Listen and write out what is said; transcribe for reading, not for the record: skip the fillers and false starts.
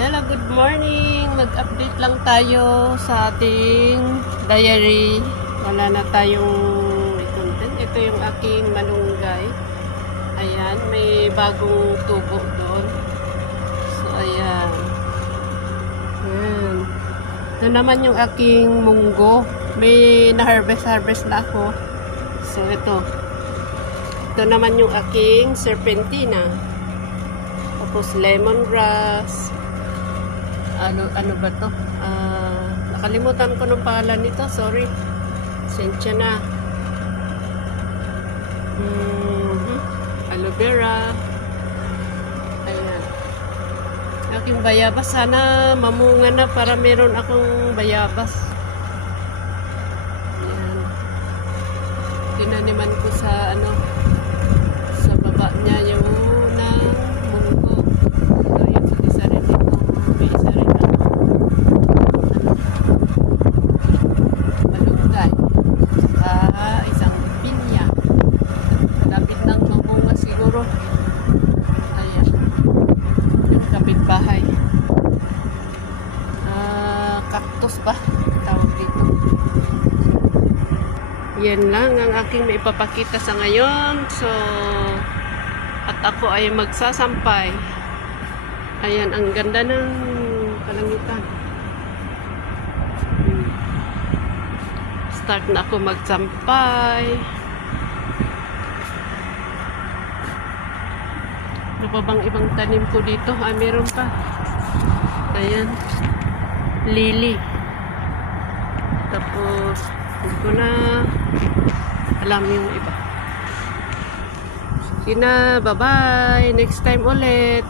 Hello, good morning. Mag-update lang tayo sa ating diary. Wala na tayong content. Ito yung aking malunggay. Ayan, may bagong tubo doon. So, ayan. Ayan. Ito naman yung aking munggo. May na-harvest na ako. So, ito. Ito naman yung aking serpentina. Tapos lemongrass. Ano ba to? Nakalimutan ko ng pangalan nito. Sorry. Sensya na. Aloe vera. Ayan. Aking bayabas. Sana mamunga na para meron akong bayabas. Ayan. Tinaniman ko sa sa baba niya yung munggo. So, yun sa isa rin ito. May isa rin malunggay. Saka isang pinya. Malapit nang mamunga siguro. Ayan. Yung kapitbahay. Cactus pa. Tawag dito. Yan lang ang aking maipapakita sa ngayon. So, at ako ay magsasampay. Ayan, ang ganda ng kalangitan. Start na ako magsampay. Ano pa bang ibang tanim ko dito? Meron pa. Ayan. Lily. Tapos, hindi ko na alam yung iba. Sige na, bye-bye. Next time ulit.